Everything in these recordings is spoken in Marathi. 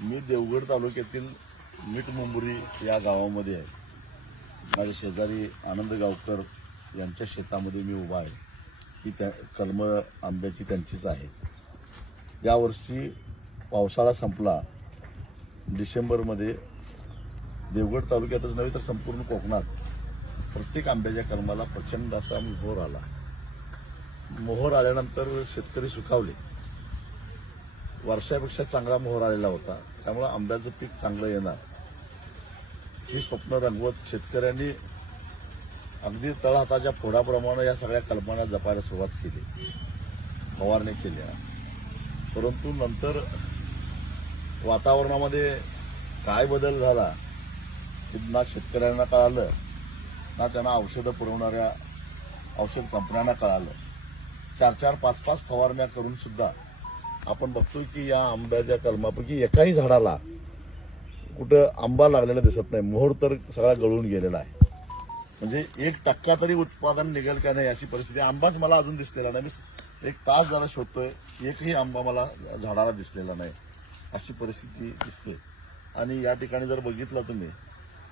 मी देवगड तालुक्यातील मीठ मुंबरी या गावामध्ये आहे. माझ्या शेजारी आनंद गावकर यांच्या शेतामध्ये मी उभा आहे. ही कलमं आंब्याची त्यांचीच आहे. यावर्षी पावसाळा संपला. डिसेंबरमध्ये देवगड तालुक्यातच नव्हे तर संपूर्ण कोकणात प्रत्येक आंब्याच्या कलमाला प्रचंड असा मोहर आला. मोहर आल्यानंतर शेतकरी सुखावले. वर्षापेक्षा चांगला मोहर आलेला होता. त्यामुळे आंब्याचं पीक चांगलं येणार ही स्वप्न रंगवत शेतकऱ्यांनी अगदी तळहाताच्या फोडाप्रमाणे या सगळ्या कल्पना जपायला सुरुवात केली, फवारणी केल्या. परंतु नंतर वातावरणामध्ये काय बदल झाला हे ना शेतकऱ्यांना कळालं ना त्यांना औषधं पुरवणाऱ्या औषध कंपन्यांना कळालं. 4-4, 5-5 फवारण्या करून सुद्धा आपण बघतोय की या आंब्याच्या कलमापैकी एकाही झाडाला कुठं आंबा लागलेला दिसत नाही. मोहर तर सगळा गळून गेलेला आहे. म्हणजे 1% तरी उत्पादन निघेल का नाही अशी परिस्थिती. आंबाच मला अजून दिसलेला नाही. मी 1 तास झाला शोधतोय, एकही आंबा मला झाडाला दिसलेला नाही अशी परिस्थिती दिसते. आणि या ठिकाणी जर बघितलं तुम्ही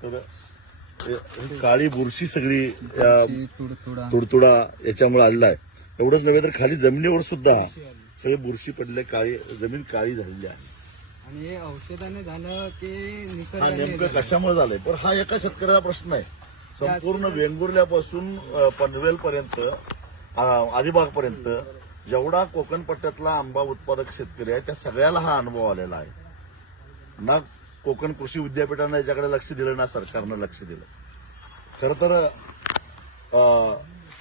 तर काळी बुरशी सगळी तुडतुडा याच्यामुळे आलेला आहे. एवढंच नव्हे तर खाली जमिनीवर सुद्धा सगळे बुरशी पडले, काळी जमीन काळी झालेली आहे. आणि हे औषधाने झालं की हा नेमकं कशामुळे झालंय? पण हा एका शेतकऱ्याचा प्रश्न आहे. संपूर्ण वेंगुर्ल्यापासून पनवेलपर्यंत अलिबाग पर्यंत जेवढा कोकण पट्ट्यातला आंबा उत्पादक शेतकरी आहे त्या सगळ्याला हा अनुभव आलेला आहे. ना कोकण कृषी विद्यापीठानं याच्याकडे लक्ष दिलं ना सरकारनं लक्ष दिलं. खरं तर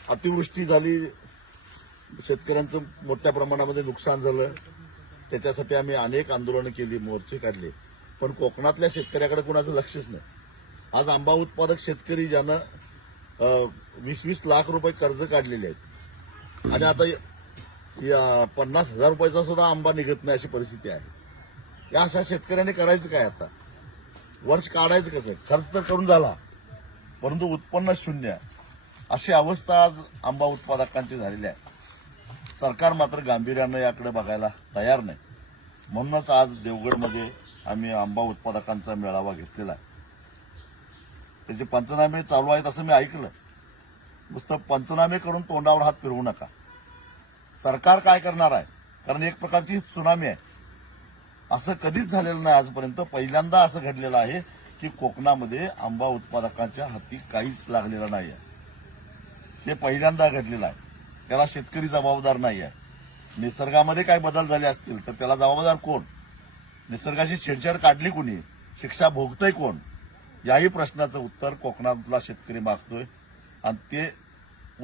अतिवृष्टी झाली, शेतकऱ्यांचं मोठ्या प्रमाणामध्ये नुकसान झालं. त्याच्यासाठी आम्ही अनेक आंदोलनं केली, मोर्चे काढले, पण कोकणातल्या शेतकऱ्याकडे कुणाचं लक्षच नाही. आज आंबा उत्पादक शेतकरी ज्यानं 20-20 लाख रुपये कर्ज काढलेले आहेत आणि आता 50,000 रुपयाचा सुद्धा आंबा निघत नाही अशी परिस्थिती आहे. या अशा शेतकऱ्यांनी करायचं काय? आता वर्ष काढायचं कसं? खर्च तर करून झाला परंतु उत्पन्न शून्य अशी अवस्था आज आंबा उत्पादकांची झालेली आहे. सरकार मात्र गांभीर्यानं याकडे बघायला तयार नाही. म्हणूनच आज देवगडमध्ये आम्ही आंबा उत्पादकांचा मेळावा घेतलेला आहे. त्याचे पंचनामे चालू आहेत असं मी ऐकलं. नुसतं पंचनामे करून तोंडावर हात फिरवू नका. सरकार काय करणार आहे? कारण एक प्रकारची त्सुनामी आहे. असं कधीच झालेलं नाही आजपर्यंत. पहिल्यांदा असं घडलेलं आहे की कोकणामध्ये आंबा उत्पादकांच्या हाती काहीच लागलेलं नाही आहे. हे पहिल्यांदा घडलेलं आहे. त्याला शेतकरी जबाबदार नाही आहे. निसर्गामध्ये काय बदल झाले असतील तर त्याला जबाबदार कोण? निसर्गाची छेडछाड काढली कोणी? शिक्षा भोगतय कोण? याही प्रश्नाचं उत्तर कोकणातला शेतकरी मागतोय आणि ते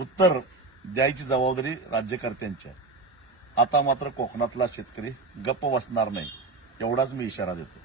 उत्तर द्यायची जबाबदारी राज्यकर्त्यांची आहे. आता मात्र कोकणातला शेतकरी गप्प बसणार नाही एवढाच मी इशारा देतो.